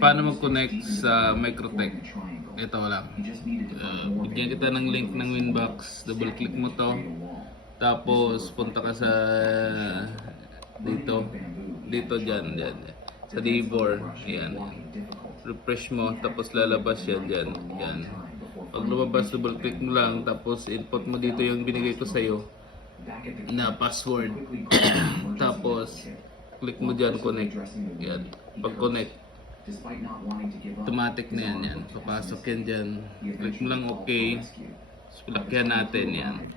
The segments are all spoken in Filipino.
Paano mag-connect sa Microtech? Ito lang. Bigyan kita ng link ng Winbox. Double click mo to. Tapos punta ka sa dito. Dito dyan. Sa D4. Yan. Refresh mo. Tapos lalabas yan dyan. Yan. Pag lumabas, double click mo lang. Tapos input mo dito yung binigay ko sa'yo na password. Tapos click mo dyan, connect. Yan. Pag connect, automatic na yan. Papasok yan dyan. Click mo lang okay. Palakyan natin yan.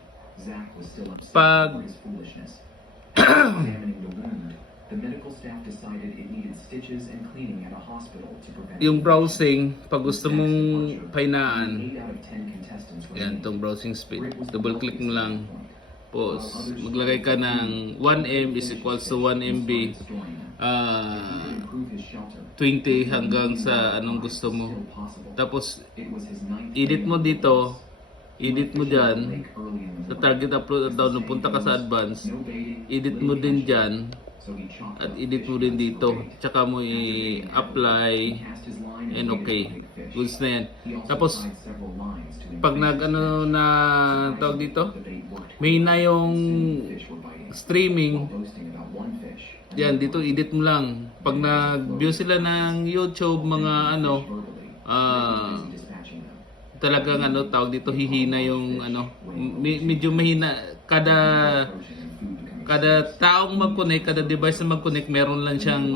Pag yung browsing, pag gusto mong pahinaan, yan, itong browsing speed. Double click mo lang. Pause. Maglagay ka ng 1M is equals to 1 MB. 20 hanggang sa anong gusto mo. Tapos edit mo dito. Edit mo dyan. Sa target upload at download, punta ka sa advance. Edit mo din dyan. At edit mo din dito. Tsaka mo i-apply and okay. Goods na yan. Tapos pag nag-ano na tawag dito, may na yung streaming. Yan, dito edit mo lang. Pag nag-view sila ng YouTube, mga ano, talagang ano, tawag dito, hihina yung ano, medyo mahina. Kada taong mag-connect, kada device na mag-connect, meron lang siyang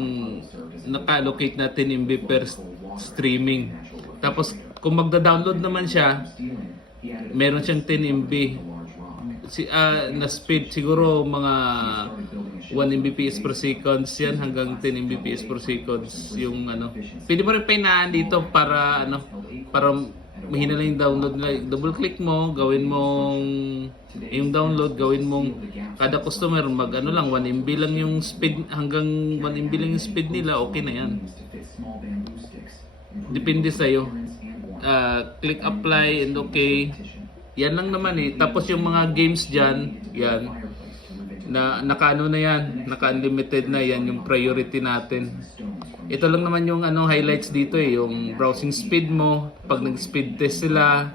naka-allocate na 10 MB per streaming. Tapos kung magda-download naman siya, meron siyang 10 MB na speed, siguro mga 1 Mbps per seconds yan hanggang 10 Mbps per seconds yung ano. Pwede mo rin painaan dito para ano, para mahina lang yung download. Double click mo, gawin mong yung download, gawin mong kada customer mag ano lang 1 MB lang yung speed, hanggang 1 MB lang yung speed nila, okay na yan. Depende sa iyo. Click apply and okay. Yan lang naman eh. Tapos yung mga games dyan, yan, na naka-ano na yan, naka-unlimited na yan, yung priority natin. Ito lang naman yung ano highlights dito eh, yung browsing speed mo. Pag nag-speed test sila,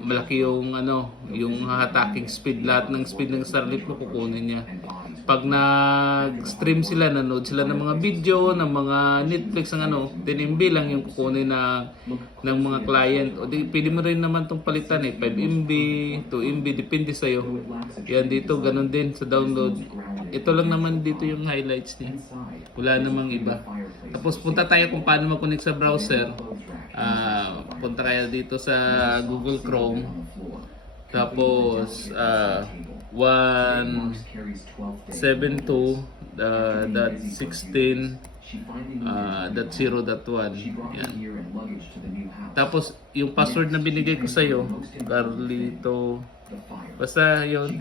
malaki yung ano, yung hataking speed, lahat ng speed ng Starlink mo kukunin niya. Pag nag-stream sila, nanood sila ng mga video, ng mga Netflix, ng ano, 10 MB lang yung kukunin ng mga client. O di, pwede mo rin naman itong palitan eh, 5 MB, 2 MB, depende sa'yo. Yan dito, ganun din sa download. Ito lang naman dito yung highlights niya. Wala namang iba. Tapos punta tayo kung paano mag-connect sa browser. Punta kayo dito sa Google Chrome. Tapos 172.16.0.1. Yan. Tapos yung password na binigay ko sa iyo, Carlito, basta yun.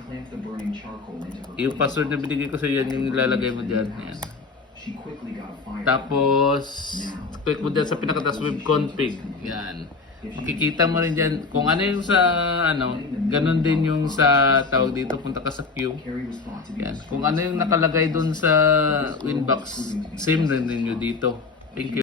Yung password na binigay ko sa iyo, yan yung ilalagay mo diyan. Yan. Tapos click mo dyan sa pinakataas, web config. Yan. Makikita mo rin dyan kung ano yung sa ano, ganun din yung sa tawag dito, punta ka sa queue. Yan. Kung ano yung nakalagay dun sa Winbox, same rin din nyo dito. Thank you.